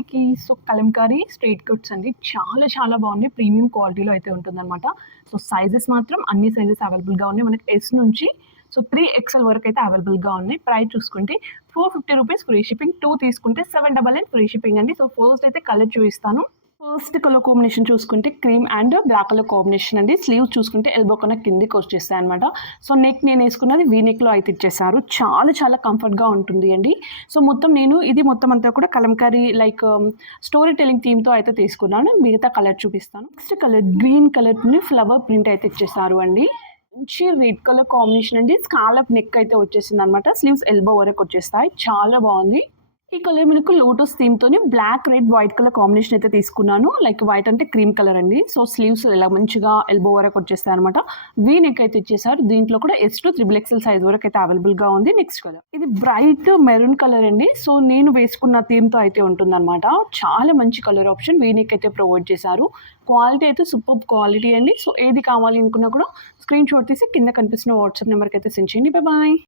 అందరికీ. So Kalamkari street cuts అండి. చాలా చాలా బాగున్నాయి. ప్రీమియం క్వాలిటీలో అయితే ఉంటుందన్నమాట. సో సైజెస్ మాత్రం అన్ని సైజెస్ అవైలబుల్గా ఉన్నాయి. మనకి ఎస్ నుంచి సో 3XL వరకు అయితే అవైలబుల్గా ఉన్నాయి. ప్రైస్ చూసుకుంటే 450 రూపీస్ ఫ్రీ షిప్పింగ్. 2 తీసుకుంటే 799 ఫ్రీ షిప్పింగ్ అండి. సో ఫస్ట్ అయితే కలర్ చూపిస్తాను. ఫస్ట్ కలర్ కాంబినేషన్ చూసుకుంటే cream and black colour combination అండి. స్లీవ్స్ చూసుకుంటే ఎల్బో కన్నా కిందికి వచ్చేస్తాయి అనమాట. సో నెక్ నేను వేసుకున్నది వీ నెక్లో అయితే ఇచ్చేసారు. చాలా చాలా కంఫర్ట్గా ఉంటుంది అండి. సో ఇది మొత్తం అంతా కూడా కలంకారీ లైక్ స్టోరీ టెలింగ్ థీమ్తో అయితే తీసుకున్నాను. మిగతా కలర్ చూపిస్తాను. నెక్స్ట్ కలర్ గ్రీన్ కలర్ని ఫ్లవర్ ప్రింట్ అయితే ఇచ్చేసారు అండి. మంచి రెడ్ కలర్ కాంబినేషన్ అండి. స్కాలప్ నెక్ అయితే వచ్చేసింది అనమాట. స్లీవ్స్ ఎల్బో వరకు వచ్చేస్తాయి. చాలా బాగుంది. ఈ కలర్ మనకు లోటస్ థీమ్తోని black red white colour combination అయితే తీసుకున్నాను. లైక్ వైట్ అంటే క్రీమ్ కలర్ అండి. సో స్లీవ్స్ ఇలా మంచిగా ఎల్బో వరకు వచ్చేస్తాయి అనమాట. వీ నెక్ అయితే ఇచ్చేసారు. దీంట్లో కూడా S to XXL సైజ్ వరకు అయితే అవైలబుల్గా ఉంది. నెక్స్ట్ కలర్ ఇది బ్రైట్ మెరూన్ కలర్ అండి. సో నేను వేసుకున్న థీమ్తో అయితే ఉంటుందన్నమాట. చాలా మంచి కలర్ ఆప్షన్. వీ నెక్ అయితే ప్రొవైడ్ చేశారు. క్వాలిటీ అయితే సూపర్ క్వాలిటీ అండి. సో ఏది కావాలి అనుకున్నా కూడా స్క్రీన్ షాట్ తీసి కింద కనిపిస్తున్న వాట్సాప్ నెంబర్కి అయితే సెండ్ చేయండి. బాయ్.